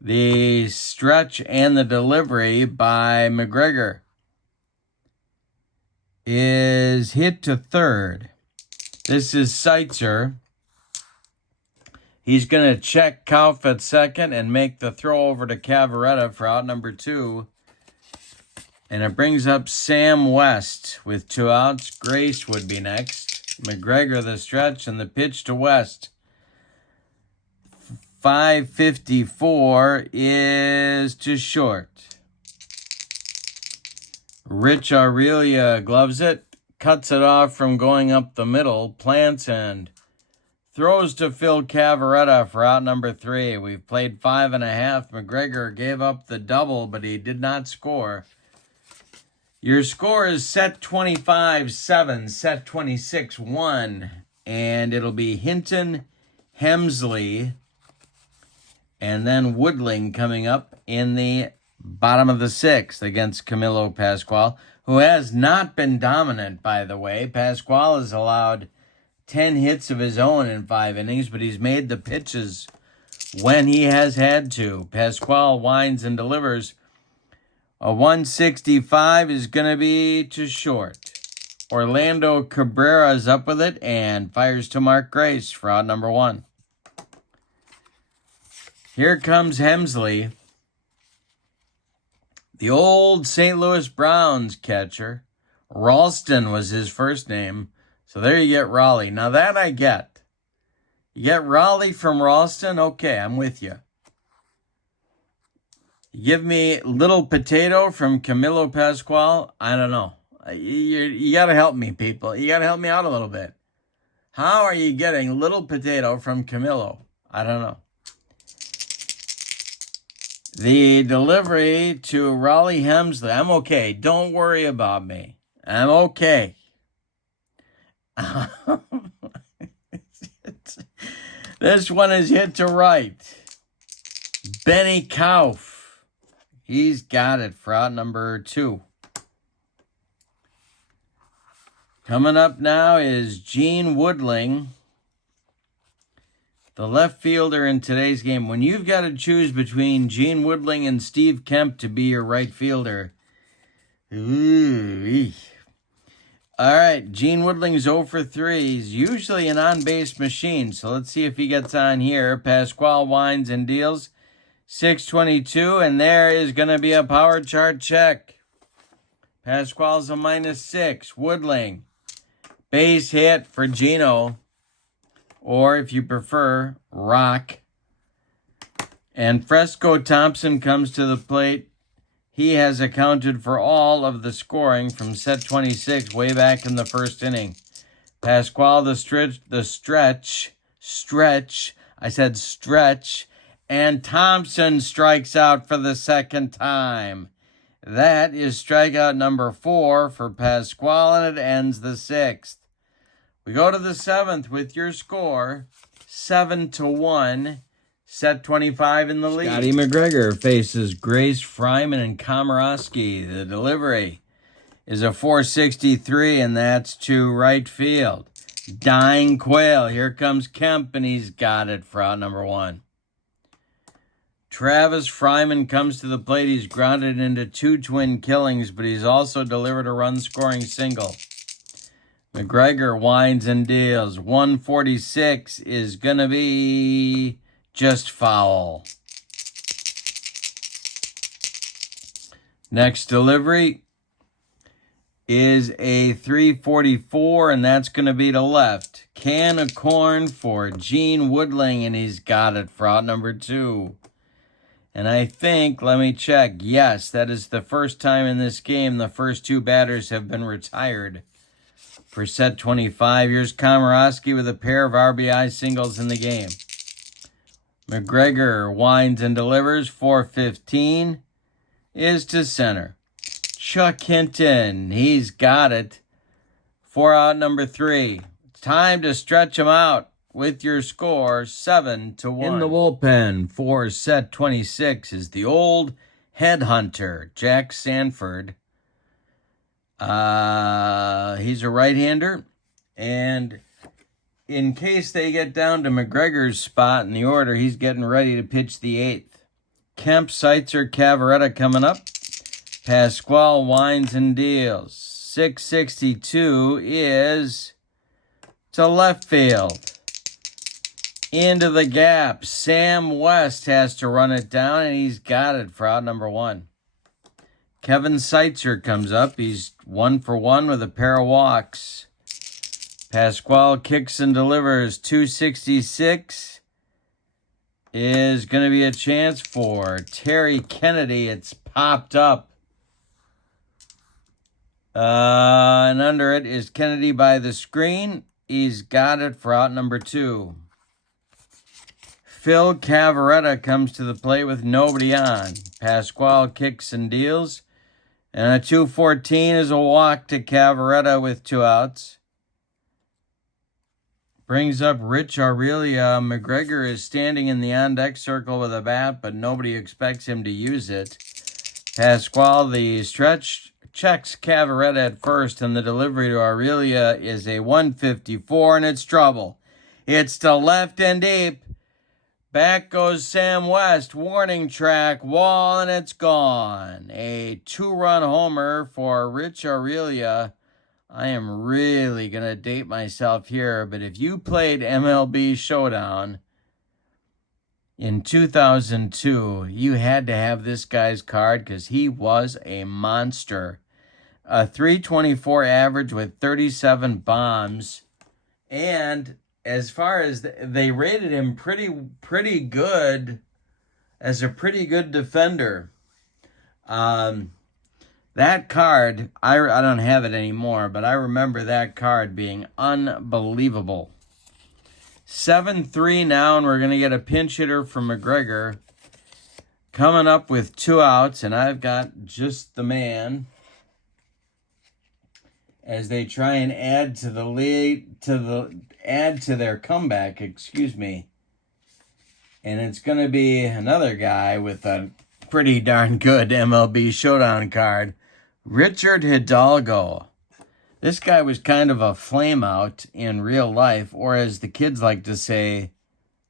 The stretch and the delivery by McGregor. is hit to third. This is Seitzer. He's going to check Kauf at second and make the throw over to Cavaretta for out number 2. And it brings up Sam West with 2 outs. Grace would be next. McGregor the stretch and the pitch to West. 554 is to short. Rich Aurelia gloves it, cuts it off from going up the middle, plants and throws to Phil Cavaretta for out number 3. We've played 5.5. McGregor gave up the double, but he did not score. Your score is set 25-7, set 26-1, and it'll be Hinton, Hemsley, and then Woodling coming up in the bottom of the 6th against Camilo Pascual, who has not been dominant, by the way. Pascual has allowed 10 hits of his own in 5 innings, but he's made the pitches when he has had to. Pascual winds and delivers. A 165 is going to be to short. Orlando Cabrera is up with it and fires to Mark Grace for out number 1. Here comes Hemsley, the old St. Louis Browns catcher. Ralston was his first name. So there you get Raleigh. Now that I get. You get Raleigh from Ralston? Okay, I'm with you. You give me Little Potato from Camilo Pascual? I don't know. You got to help me, people. You got to help me out a little bit. How are you getting Little Potato from Camilo? I don't know. The delivery to Raleigh Hemsley. I'm okay. Don't worry about me. I'm okay. This one is hit to right. Benny Kauf. He's got it for out number 2. Coming up now is Gene Woodling, the left fielder in today's game. When you've got to choose between Gene Woodling and Steve Kemp to be your right fielder. Ooh. All right, Gene Woodling's 0 for 3. He's usually an on-base machine, so let's see if he gets on here. Pascual winds and deals. 622, and there is going to be a power chart check. Pascual's a -6. Woodling, base hit for Gino, or if you prefer, Rock. And Fresco Thompson comes to the plate. He has accounted for all of the scoring from set 26 way back in the first inning. Pascual the stretch, and Thompson strikes out for the second time. That is strikeout number 4 for Pascual, and it ends the 6th. We go to the 7th with your score, 7-1. Set 25 in the lead. Scotty McGregor faces Grace, Fryman, and Komorowski. The delivery is a 463, and that's to right field. Dying Quail. Here comes Kemp, and he's got it for out number 1. Travis Fryman comes to the plate. He's grounded into 2 twin killings, but he's also delivered a run-scoring single. McGregor winds and deals. 146 is going to be just foul. Next delivery is a 344, and that's going to be to left. Can of corn for Gene Woodling, and he's got it for out number 2. And I think, let me check, yes, that is the first time in this game the first 2 batters have been retired. For set 25, here's Komorowski with a pair of RBI singles in the game. McGregor winds and delivers. 415 is to center. Chuck Hinton, he's got it for out number 3. It's time to stretch him out with your score, 7-1. In the bullpen for set 26 is the old headhunter, Jack Sanford. He's a right-hander, and in case they get down to McGregor's spot in the order, he's getting ready to pitch the 8th. Kemp, Seitzer, Cavaretta coming up. Pascual winds and deals. 662 is to left field. Into the gap. Sam West has to run it down, and he's got it for out number 1. Kevin Seitzer comes up. He's 1 for 1 with a pair of walks. Pascual kicks and delivers. 266 is going to be a chance for Terry Kennedy. It's popped up. And under it is Kennedy by the screen. He's got it for out number 2. Phil Cavaretta comes to the plate with nobody on. Pascual kicks and deals. And a 214 is a walk to Cavaretta with 2 outs. Brings up Rich Aurelia. McGregor is standing in the on-deck circle with a bat, but nobody expects him to use it. Pascual, the stretch, checks Cavaretta at first, and the delivery to Aurelia is a 154, and it's trouble. It's to left and deep. Back goes Sam West, warning track, wall, and it's gone. A 2-run homer for Rich Aurelia. I am really going to date myself here, but if you played MLB Showdown in 2002, you had to have this guy's card because he was a monster. A 324 average with 37 bombs, and as far as they rated him pretty good as a pretty good defender. That card, I don't have it anymore, but I remember that card being unbelievable. 7-3 now, and we're going to get a pinch hitter from McGregor. Coming up with 2 outs, and I've got just the man as they try and add to the lead, add to their comeback, excuse me. And it's going to be another guy with a pretty darn good MLB Showdown card, Richard Hidalgo. This guy was kind of a flame out in real life, or as the kids like to say,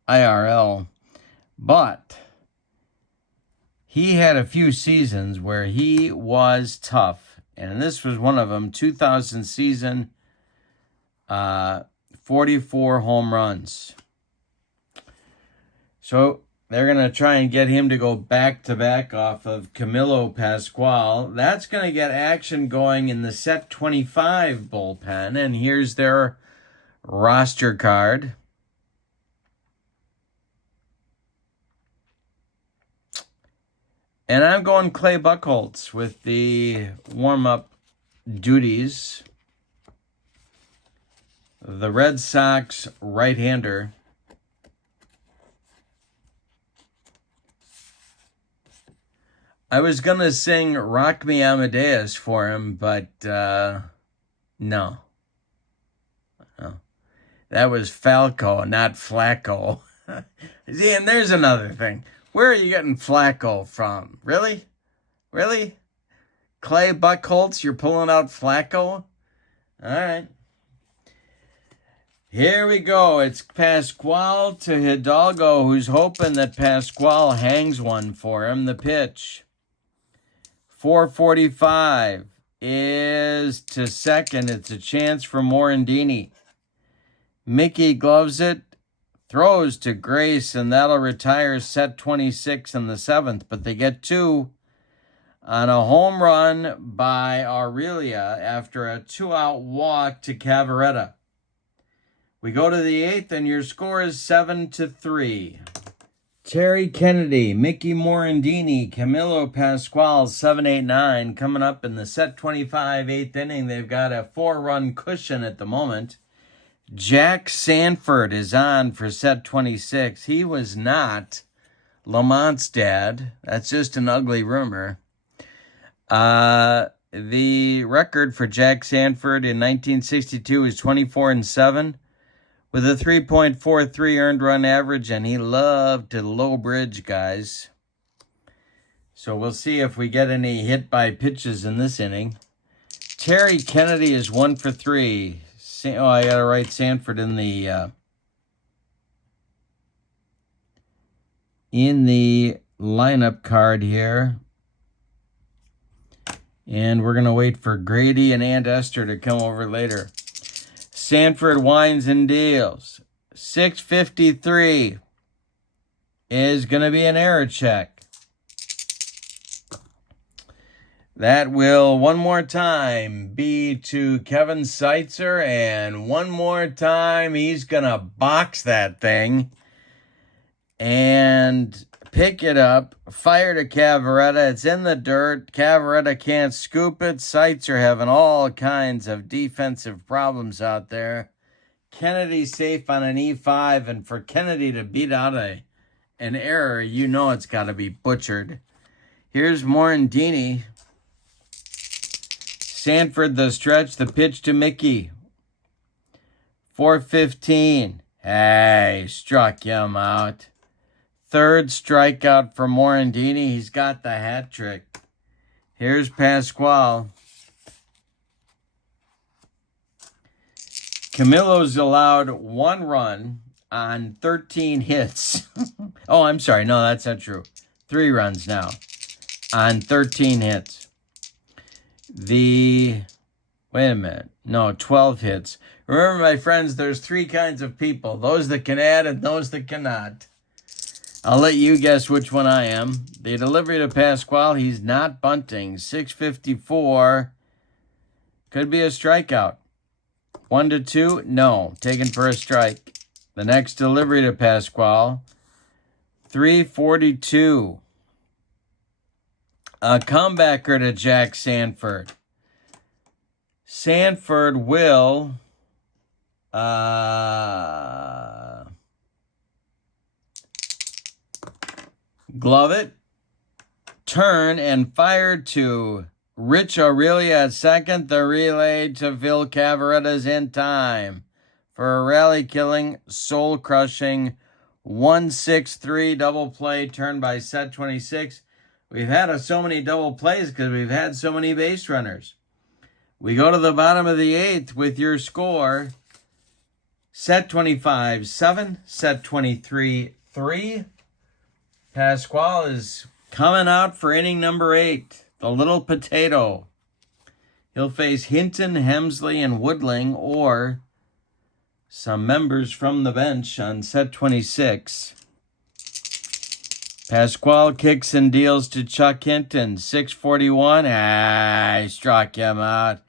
IRL. But he had a few seasons where he was tough. And this was one of them, 2000 season, 44 home runs. So they're going to try and get him to go back-to-back off of Camilo Pascual. That's going to get action going in the set 25 bullpen. And here's their roster card. And I'm going Clay Buchholz with the warm-up duties. The Red Sox right-hander. I was going to sing Rock Me Amadeus for him, but no. That was Falco, not Flacco. See, and there's another thing. Where are you getting Flacco from? Really? Really? Clay Buchholz, you're pulling out Flacco? All right. Here we go. It's Pascual to Hidalgo, who's hoping that Pascual hangs one for him. The pitch. 445 is to second. It's a chance for Morandini. Mickey gloves it. Throws to Grace, and that'll retire set 26 in the 7th. But they get 2 on a home run by Aurelia after a 2-out walk to Cavaretta. We go to the 8th, and your score is 7-3. Terry Kennedy, Mickey Morandini, Camilo Pascual, 7-8-9. Coming up in the set 25 8th inning. They've got a 4-run cushion at the moment. Jack Sanford is on for set 26. He was not Lamont's dad. That's just an ugly rumor. The record for Jack Sanford in 1962 is 24-7 with a 3.43 earned run average, and he loved to low bridge guys. So we'll see if we get any hit by pitches in this inning. Terry Kennedy is 1 for 3. Oh, I got to write Sanford in the lineup card here. And we're going to wait for Grady and Aunt Esther to come over later. Sanford Wines and Deals. 653 is going to be an error check. That will, one more time, be to Kevin Seitzer. And one more time, he's going to box that thing and pick it up. Fire to Cavaretta. It's in the dirt. Cavaretta can't scoop it. Seitzer having all kinds of defensive problems out there. Kennedy safe on an E5. And for Kennedy to beat out an error, you know it's got to be butchered. Here's Morandini. Sanford the stretch, the pitch to Mickey. 415. Hey, struck him out. Third strikeout for Morandini. He's got the hat trick. Here's Pascual. Camillo's allowed 1 run on 13 hits. Oh, I'm sorry. No, that's not true. 3 runs now on 13 hits. Wait a minute. No, 12 hits. Remember, my friends, there's 3 kinds of people. Those that can add and those that cannot. I'll let you guess which one I am. The delivery to Pascual, he's not bunting. 654. Could be a strikeout. 1-2, no. Taken for a strike. The next delivery to Pascual, 342. A comebacker to Jack Sanford. Sanford will glove it, turn, and fire to Rich Aurelia at second. The relay to Phil Cavaretta's in time for a rally-killing, soul-crushing 1-6-3 double play turned by set 26. We've had so many double plays because we've had so many base runners. We go to the bottom of the 8th with your score. Set 25, 7. Set 23, 3. Pascual is coming out for inning number 8. The little potato. He'll face Hinton, Hemsley, and Woodling, or some members from the bench on set 26. Pascual kicks and deals to Chuck Hinton. 641. He struck him out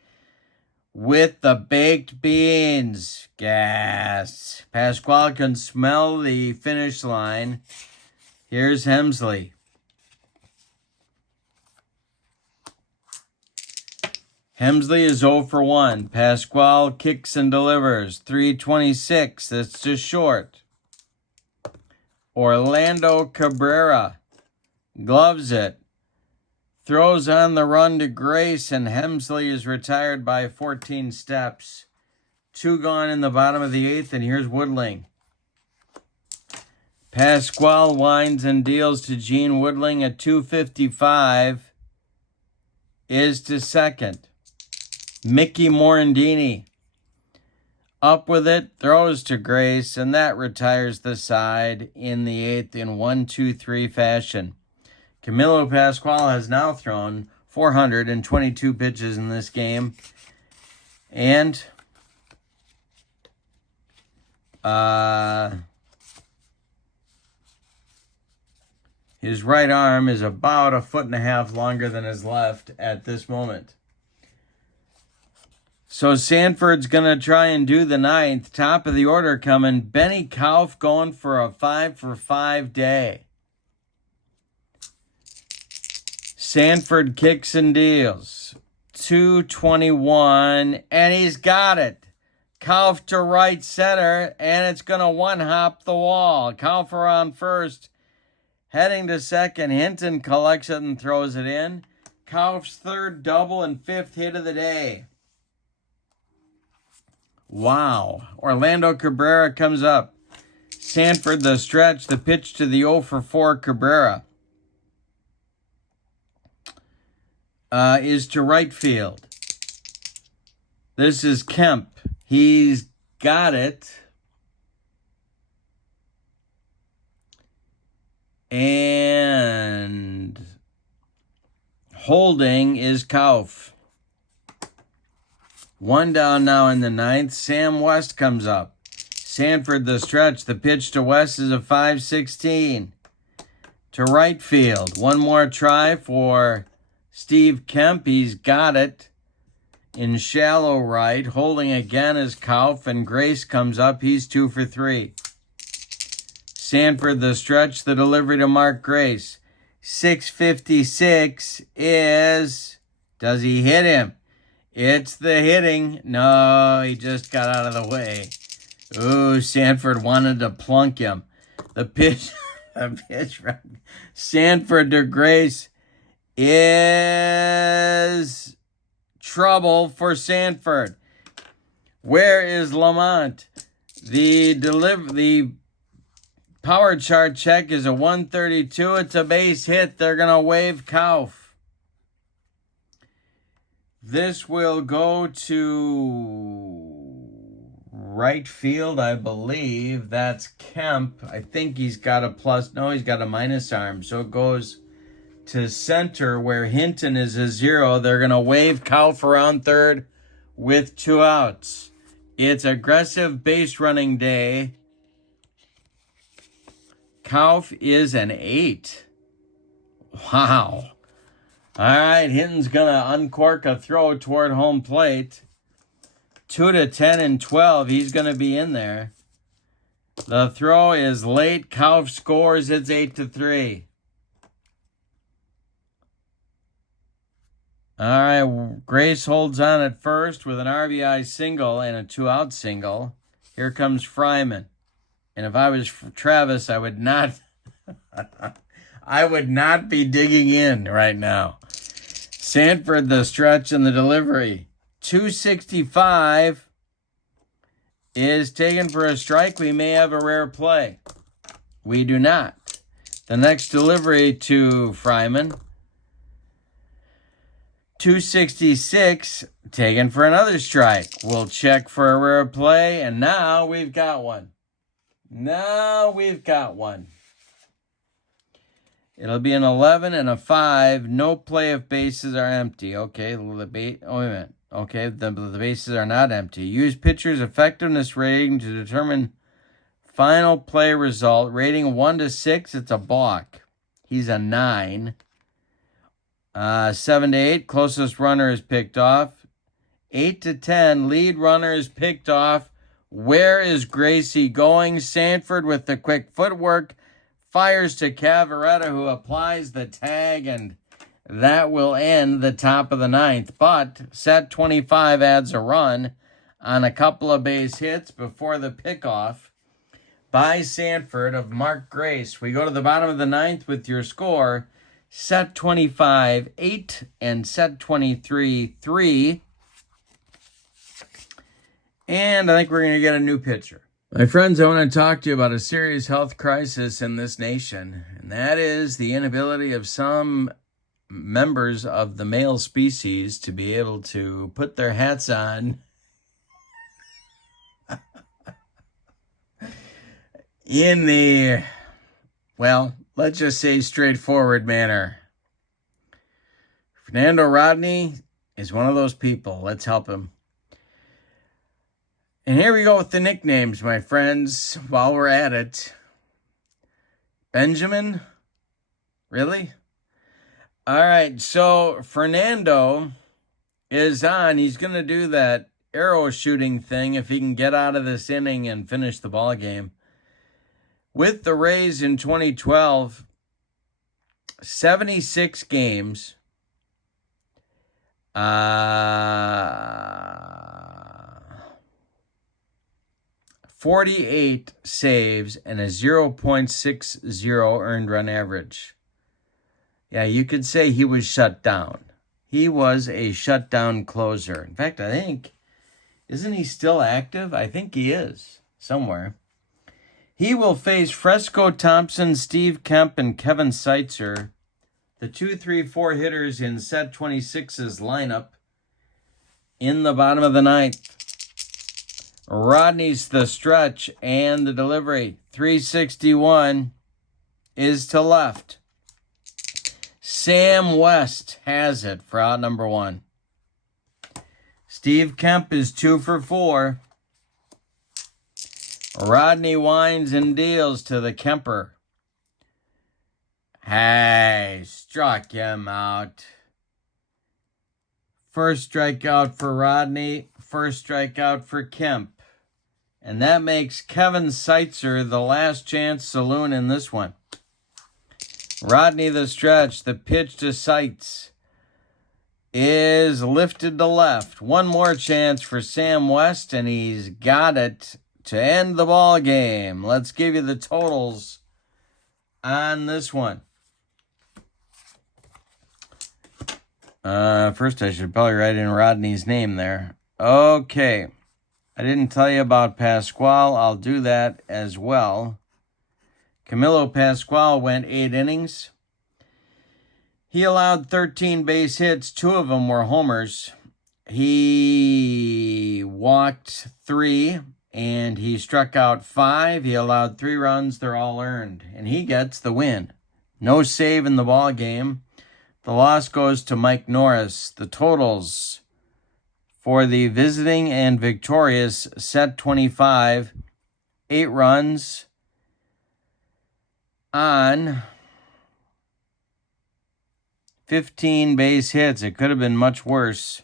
with the baked beans. Gas. Pascual can smell the finish line. Here's Hemsley. Hemsley is 0 for 1. Pascual kicks and delivers. 326. That's just short. Orlando Cabrera gloves it. Throws on the run to Grace, and Hemsley is retired by 14 steps. 2 gone in the bottom of the 8th, and here's Woodling. Pascual winds and deals to Gene Woodling at 255. Is to second. Mickey Morandini up with it, throws to Grace, and that retires the side in the 8th in 1-2-3 fashion. Camilo Pascual has now thrown 422 pitches in this game, and his right arm is about 1.5 feet longer than his left at this moment. So Sanford's going to try and do the 9th. Top of the order coming. Benny Kauf going for a 5-for-5 day. Sanford kicks and deals. 221, and he's got it. Kauf to right center, and it's going to one-hop the wall. Kaufer on first. Heading to second, Hinton collects it and throws it in. Kauf's 3rd double and 5th hit of the day. Wow. Orlando Cabrera comes up. Sanford the stretch, the pitch to the 0 for 4 Cabrera. Is to right field. This is Kemp. He's got it. And Holding is Kauf. 1 down now in the 9th. Sam West comes up. Sanford the stretch. The pitch to West is a 5-16. To right field. One more try for Steve Kemp. He's got it in shallow right. Holding again is Kauf, and Grace comes up. He's 2 for 3. Sanford the stretch. The delivery to Mark Grace. 656 is... Does he hit him? It's the hitting. No, he just got out of the way. Ooh, Sanford wanted to plunk him. The pitch from Sanford to Grace is trouble for Sanford. Where is Lamont? The power chart check is a 132. It's a base hit. They're going to wave Kauf. This will go to right field, I believe. That's Kemp. I think he's got a plus. No, he's got a minus arm. So it goes to center where Hinton is a 0. They're going to wave Kauf around third with 2 outs. It's aggressive base running day. Kauf is an 8. Wow. All right, Hinton's going to uncork a throw toward home plate. 2 to 10 and 12. He's going to be in there. The throw is late. Kauf scores. It's 8 to 3. All right, Grace holds on at first with an RBI single and a 2-out single. Here comes Fryman. And if I was Travis, I would not be digging in right now. Sanford the stretch and the delivery. 265 is taken for a strike. We may have a rare play. We do not. The next delivery to Fryman. 266 taken for another strike. We'll check for a rare play, and now we've got one. It'll be an 11 and a 5. No play if bases are empty. Okay, wait a minute. Okay, the bases are not empty. Use pitcher's effectiveness rating to determine final play result. Rating 1 to 6, it's a balk. He's a 9. 7 to 8, closest runner is picked off. 8 to 10, lead runner is picked off. Where is Gracie going? Sanford with the quick footwork fires to Cavaretta, who applies the tag, and that will end the top of the 9th. But set 25 adds a run on a couple of base hits before the pickoff by Sanford of Mark Grace. We go to the bottom of the 9th with your score. Set 25, 8, and set 23, 3. And I think we're going to get a new pitcher. My friends, I want to talk to you about a serious health crisis in this nation, and that is the inability of some members of the male species to be able to put their hats on in the, well, let's just say straightforward manner. Fernando Rodney is one of those people. Let's help him. And here we go with the nicknames, my friends, while we're at it. Benjamin? Really? All right, so Fernando is on. He's going to do that arrow shooting thing if he can get out of this inning and finish the ball game. With the Rays in 2012, 76 games, 48 saves, and a 0.60 earned run average. Yeah, you could say he was shut down. He was a shutdown closer. In fact, I think, isn't he still active? I think he is, somewhere. He will face Fresco Thompson, Steve Kemp, and Kevin Seitzer, the 2-3-4 hitters in set 26's lineup in the bottom of the 9th. Rodney's the stretch and the delivery. 361 is to left. Sam West has it for out number 1. Steve Kemp is 2 for 4. Rodney winds and deals to the Kemper. Hey, struck him out. First strikeout for Rodney, first strikeout for Kemp. And that makes Kevin Seitzer the last chance saloon in this one. Rodney the stretch, the pitch to Seitz is lifted to left. One more chance for Sam West, and he's got it to end the ball game. Let's give you the totals on this one. First, I should probably write in Rodney's name there. Okay. I didn't tell you about Pascual. I'll do that as well. Camilo Pascual went 8 innings. He allowed 13 base hits. 2 of them were homers. He walked 3, and he struck out 5. He allowed 3 runs. They're all earned, and he gets the win. No save in the ball game. The loss goes to Mike Norris. The totals for the visiting and victorious set 25, 8 runs on 15 base hits. It could have been much worse.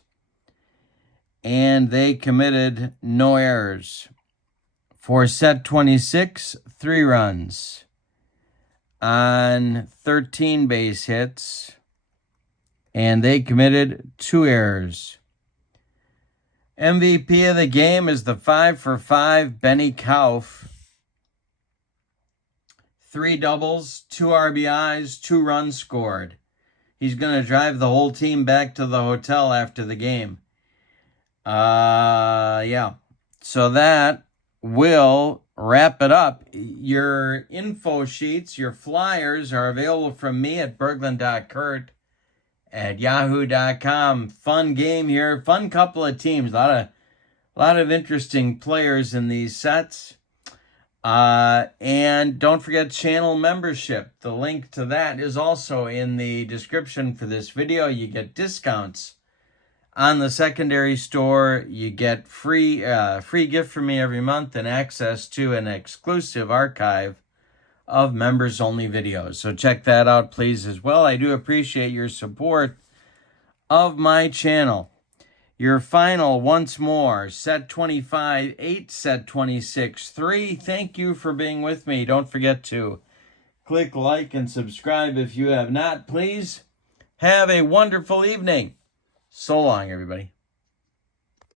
And they committed no errors. For set 26, 3 runs on 13 base hits. And they committed 2 errors. MVP of the game is the 5 for 5 Benny Kauf. 3 doubles, 2 RBIs, 2 runs scored. He's going to drive the whole team back to the hotel after the game. Yeah. So that will wrap it up. Your info sheets, your flyers are available from me at Bergland.kurt at yahoo.com. Fun game here. Fun couple of teams. A lot of interesting players in these sets. And don't forget channel membership. The link to that is also in the description for this video. You get discounts on the secondary store. You get free gift from me every month and access to an exclusive archive of members-only videos. So check that out, please, as well. I do appreciate your support of my channel. Your final, once more, set 25, 8, set 26, 3. Thank you for being with me. Don't forget to click like and subscribe if you have not. Please have a wonderful evening. So long, everybody.